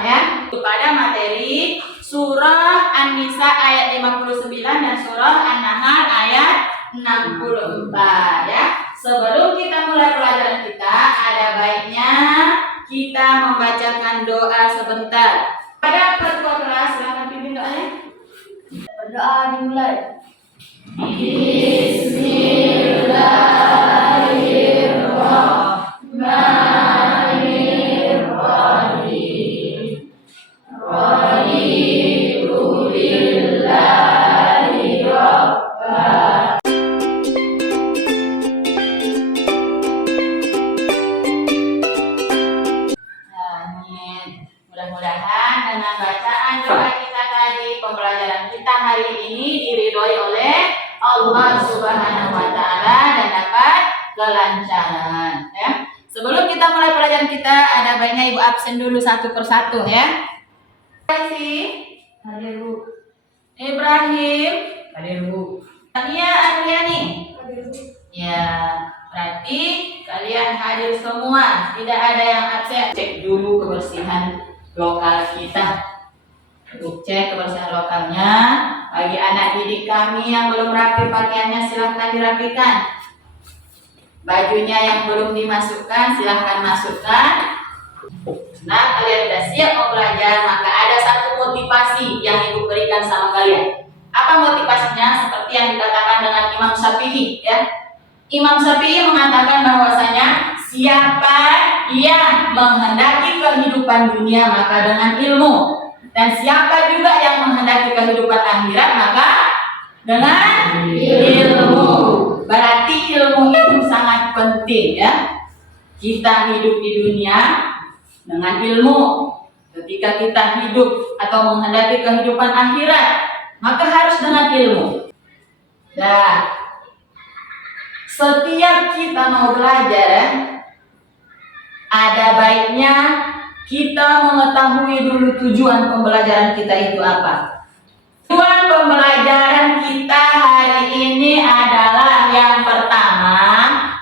ya pada materi surah An-Nisa ayat 59 dan surah An-Nahl ayat 64 ya. Sebelum kita mulai pelajaran kita, ada baiknya kita membacakan doa sebentar. Pada ketua kelas silakan pimpin doanya. Berdoa dimulai. Bismillahirrahmanirrahim. Raditu billahi rabban. Amin. Mudah-mudahan dengan bacaan doa kita tadi, pembelajaran kita hari ini diridhoi oleh Allah Subhanahu wa taala dan dapat kelancaran ya. Sebelum kita mulai pelajaran kita, ada baiknya Ibu absen dulu satu persatu ya. Hadir Bu. Ibrahim, hadir Bu. Tania Adriani, hadir Bu. Ya, berarti kalian hadir semua, tidak ada yang absen. Cek dulu kebersihan lokal kita. Cek kebersihan lokalnya. Bagi anak didik kami yang belum rapi pakaiannya, silahkan dirapikan. Bajunya yang belum dimasukkan, silahkan masukkan. Nah, kalian sudah siap mau belajar, maka ada satu motivasi yang Ibu berikan sama kalian. Apa motivasinya? Seperti yang dikatakan dengan Imam Syafi'i ya. Imam Syafi'i mengatakan bahwasanya siapa yang menghendaki kehidupan dunia maka dengan ilmu, dan siapa juga yang menghendaki kehidupan akhirat maka dengan ilmu. Berarti ilmu itu sangat penting ya. Kita hidup di dunia dengan ilmu. Ketika kita hidup atau menghendaki kehidupan akhirat, maka harus dengan ilmu. Nah, setiap kita mau belajar, ada baiknya kita mengetahui dulu tujuan pembelajaran kita itu apa. Tujuan pembelajaran kita hari ini adalah yang pertama,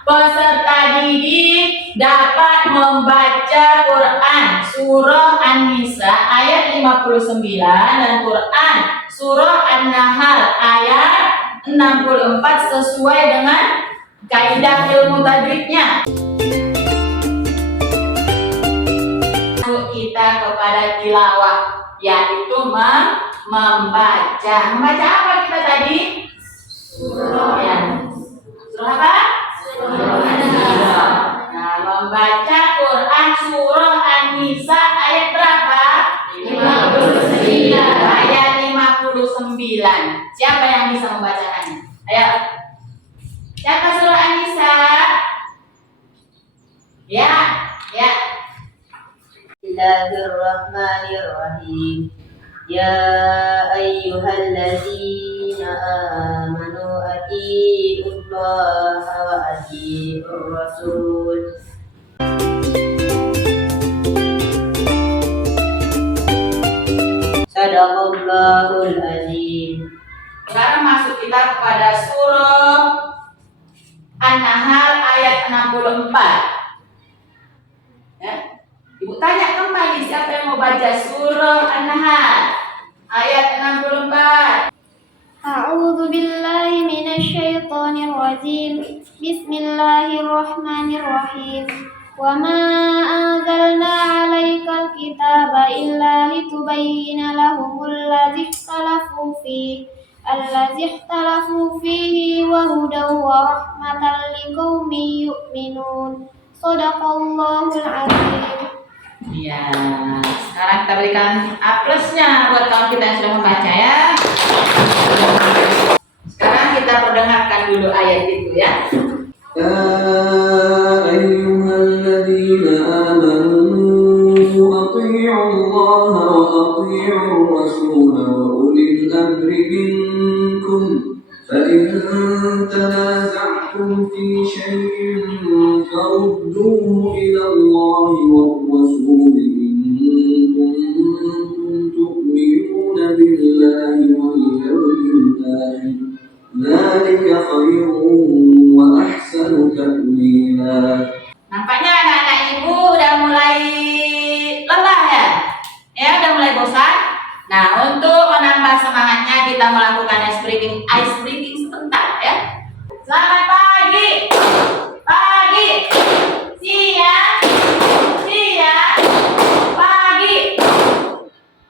peserta didik dapat membaca Quran surah An-Nisa ayat 59 dan Quran surah An-Nahl ayat 64 sesuai dengan kaidah ilmu tajwidnya. Kita kepada tilawah, yaitu membaca. Membaca apa kita tadi? Surah ya. Surah apa? Surah An-Nisa. Nah, membaca Quran surah An-Nisa ayat berapa? 59. Ayat 59. Siapa yang bisa membacakannya? Ayo. Siapa surah An-Nisa? Ya, ya. Bismillahirrahmanirrahim. Ya ayyuhalladzina amanu atiiullaha wa atiiur rasul. Shadaqallahul azim. Sekarang masuk kita kepada surah An-Nahl ayat 64. Ya. Ibu tanya kembali, siapa yang mau baca surah An-Nahl ayat 64? A'udzu billahi minasyaitonir rajim. Bismillahirrahmanirrahim. Wa ma anzalna 'alaikal kitaba illa litubayyana lahumul ladzi ikhtalafu fihi wa hudaw wa rahmatan liqaumin yu'minun. Shadaqallahul azim. Ya, sekarang kita berikan A+-nya buat kawan kita yang sudah membaca ya. Sekarang kita perdengarkan dulu ayat itu ya. Ya ayyuhalladzina amanu athi'u Allah wa athi'ur rasul wa ulil amri minkum fa in tanaza'tum fi shay'in farudduhu ila Allah wa rasul in kuntum tu'minuna billahi wal yawmil akhir. Dzalika khairun wa ahsanu ta'wila. Nampaknya anak-anak ibu udah mulai lelah ya. sudah melakukan ice breaking sebentar ya. Selamat pagi, pagi, siang, siang, pagi,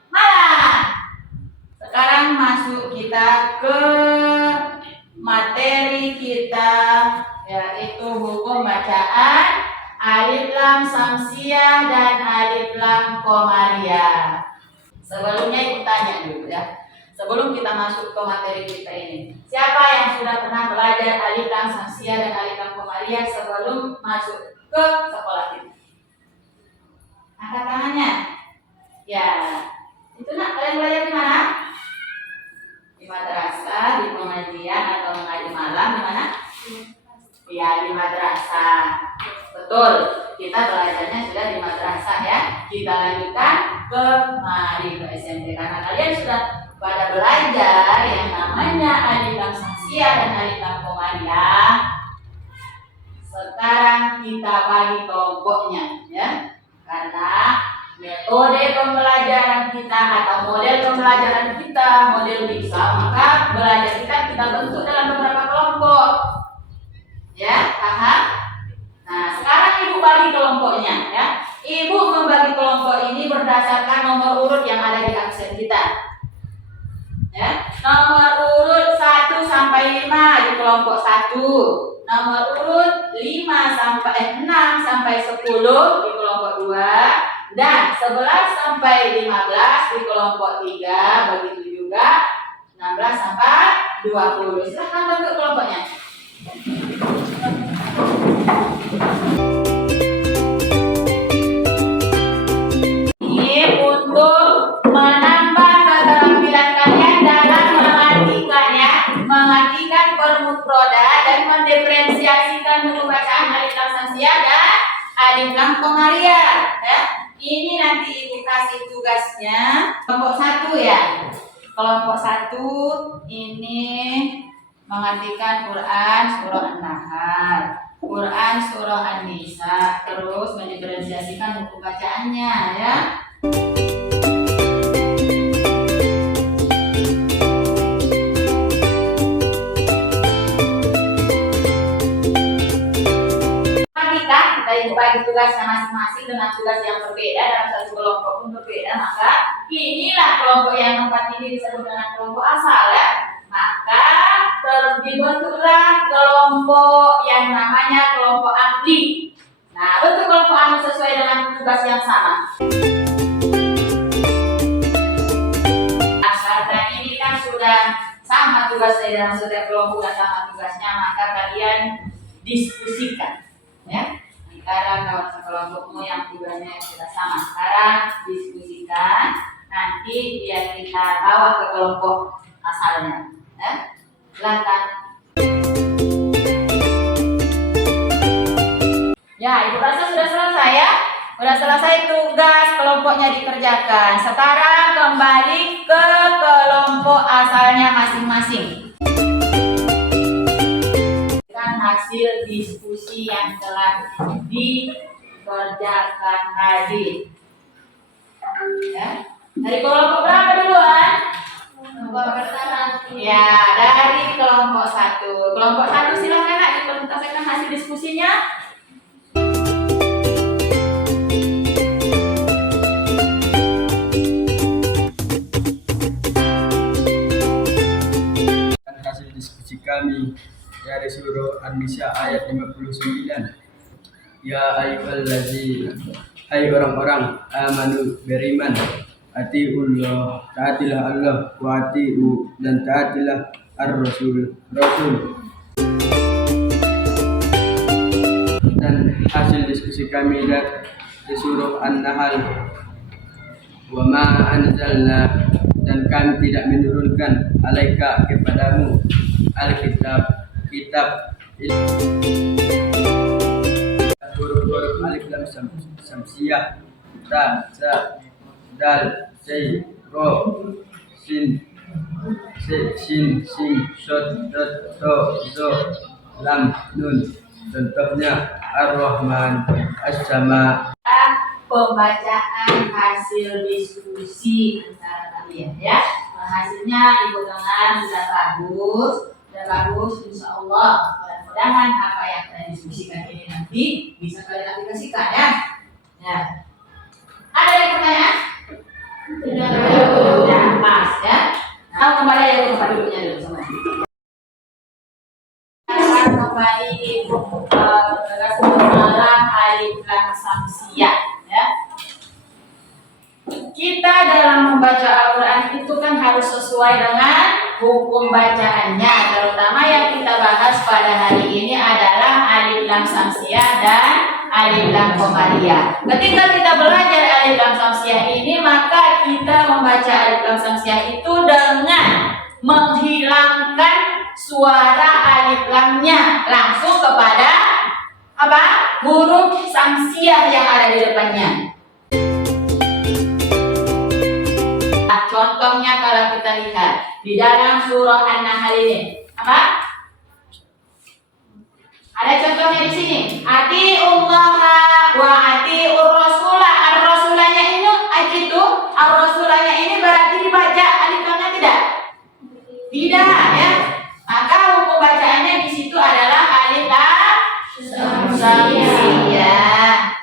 malam. Sekarang masuk kita ke materi kita, yaitu hukum bacaan, alif lam samsiah dan alif lam komariah. Sebelumnya ibu tanya dulu ya, sebelum kita masuk ke materi kita ini, siapa yang sudah pernah belajar alif lam samsiah dan alif lam komariah sebelum masuk ke sekolah ini? Angkat tangannya. Ya, itu nak kalian belajar di mana? Di madrasah, di pengajian atau mengaji malam, di mana? Ya, di madrasah. Betul, kita belajarnya sudah di madrasah ya. Kita lanjutkan ke mari ke SMP karena kalian sudah pada belajar yang namanya alif lam samsiah dan alif lam komariah. Sekarang kita bagi kelompoknya ya. Karena metode pembelajaran kita atau model pembelajaran kita, model bisa, maka belajar kita bentuk dalam beberapa kelompok. Ya, paham? Nah, sekarang ibu bagi kelompoknya ya. Ibu membagi kelompok ini berdasarkan nomor urut yang ada di absen kita. Ya, nomor urut 1 sampai 5 di kelompok 1. Nomor urut 6 sampai 10 di kelompok 2 dan 11 sampai 15 di kelompok 3. Begitu juga 16 sampai 20. Silahkan bentuk kelompoknya. Ini untuk menambah keterampilan kalian dalam mengartikan permufrodat dan mendiferensiasikan huruf bacaan alif lam samsiah dan alif lam komariah ya. Ini nanti ibu kasih tugasnya kelompok 1 ya. Kelompok 1 ini mengartikan Quran surah An-Nahl, Quran surah An-Nisa, terus mendiferensiasikan buku bacaannya ya. Kita bagi tugasnya masing-masing dengan tugas yang berbeda dalam satu kelompok pun berbeda, maka inilah kelompok yang tempat ini disebut dengan kelompok asal ya. Maka dibentuklah kelompok yang namanya kelompok ahli. Nah, bentuk kelompok ahli sesuai dengan tugas yang sama. Karena ini kan sudah sama tugasnya dalam setiap kelompok dan sama tugasnya, maka kalian diskusikan ya. Sekarang kawan sekelompokmu yang tugasnya sudah sama, sekarang diskusikan, nanti biar kita bawa ke kelompok asalnya ya. Silakan. Ya, ibu rasa sudah selesai ya. Sudah selesai tugas kelompoknya dikerjakan. Sekarang kembali ke kelompok asalnya masing-masing. Hasil diskusi yang telah dikerjakan tadi. Ya. Dari kelompok berapa duluan? Ya, dari kelompok 1. Kelompok 1 silakan nak dipresentasikan hasil diskusinya. Hasil diskusi kami dari surah An-Nisa ayat 59. Ya ayyuhallazina, hai orang-orang amanu beriman, atiullah, taatilah Allah, wa atiu dan taatilah ar-rasul. Dan hasil diskusi kami dari surah An-Nahl, wa ma anzalna, dan kami tidak menurunkan alaika kepadamu Alkitab, kitab huruf-huruf alif lam samsiah, ta, sa, dal, sai, ro, sin, sin, shod, dot, to, zo, lam, nun. Contohnya Ar-Rahman, As-Sama. Pembacaan hasil diskusi antara kalian ya. hasilnya ibu dengar sudah bagus, insya Allah. Mudah-mudahan apa yang kita diskusikan ini nanti bisa kalian aplikasikan ya. Ya. Ada yang pertanyaan? Tidak. Ya, pas ya. Nah, kembali ya ke tempat duduknya dulu sama. Kembali ibu mengarang alif lam samsiah ya. Kita dalam membaca Al-Quran itu kan harus sesuai dengan hukum bacaannya. Terutama yang kita bahas pada hari ini adalah alif lam samsiah dan alif lam qamariyah. Ketika kita belajar alif lam samsiah ini, maka kita membaca alif lam samsiah itu dengan menghilangkan suara alif lamnya langsung kepada apa? Huruf samsiah yang ada di depannya. Contohnya kalau kita lihat di dalam surah An-Nahl ini, apa? Ada contohnya di sini. Atiullaha wa atiur rasulah. Ar-rasulanya itu, ar-rasulanya ini berarti dibaca alif lamnya tidak? Tidak ya. Maka hukum bacaannya di situ adalah alif lam samsiah.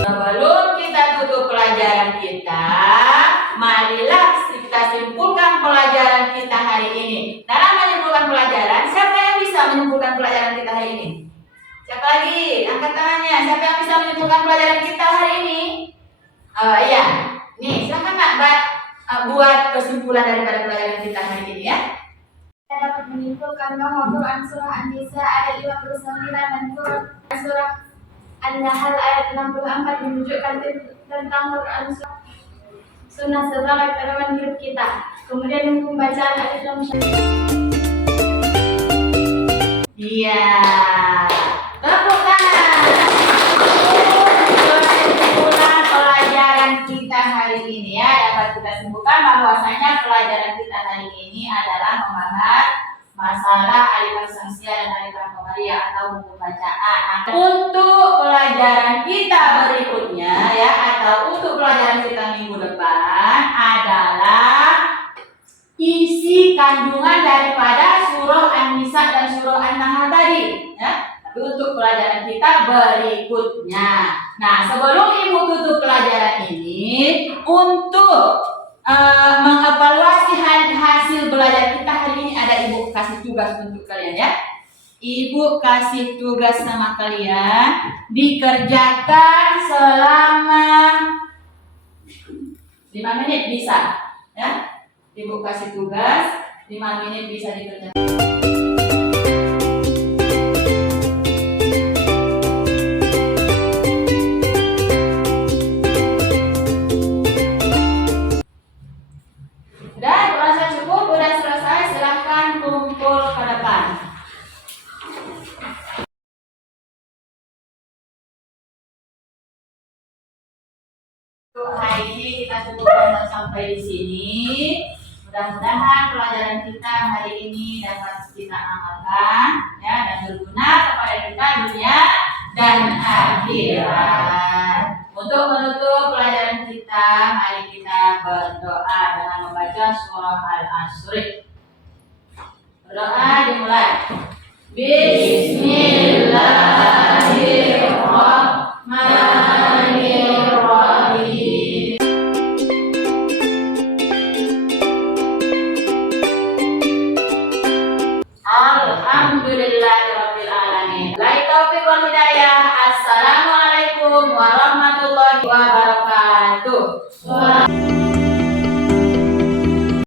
Sebelum kita tutup pelajaran kita, marilah kita simpulkan pelajaran kita hari ini. Dalam menyimpulkan pelajaran, siapa yang bisa menyimpulkan pelajaran kita hari ini? Siapa lagi? Angkat tangannya. Siapa yang bisa menyimpulkan pelajaran kita hari ini? Iya. Nih, silakan Mbak buat kesimpulan daripada pelajaran kita hari ini ya. Kita dapat menyimpulkan bahwa Quran surah An-Nisa ayat 59 dan surah An-Nahl ayat 64 menunjukkan tentang Quran sunnah sebagai pedoman hidup kita. Kemudian hukum bacaan alif lam. Iya. Tepuk tangan. Kesimpulan pelajaran kita hari ini ya, dapat kita simpulkan bahwasanya pelajaran kita hari ini adalah membahas masalah alif lam samsiah dan alif lam qamariyah atau hukum bacaan. Untuk pelajaran kita berikutnya ya, atau untuk pelajaran kita minggu depan adalah isi kandungan daripada surah An-Nisa dan surah An-Nahl tadi ya. Tapi untuk pelajaran kita berikutnya. Nah, sebelum ibu tutup pelajaran ini, untuk mengevaluasi hasil belajar kita hari ini, ada ibu kasih tugas untuk kalian ya. Ibu kasih tugas sama kalian, dikerjakan selama 5 menit bisa ya. Ibu kasih tugas 5 menit bisa dikerjakan. Dan merasa cukup, udah selesai, silahkan kumpul ke depan. Untuk hari ini kita cukupkan sampai di sini. Mudah-mudahan pelajaran kita hari ini dapat kita amalkan ya, dan berguna kepada kita dunia dan akhirat. Untuk menutup pelajaran kita, mari kita berdoa dengan membaca surah Al-Asr. Berdoa dimulai. Bismillahirrahmanirrahim.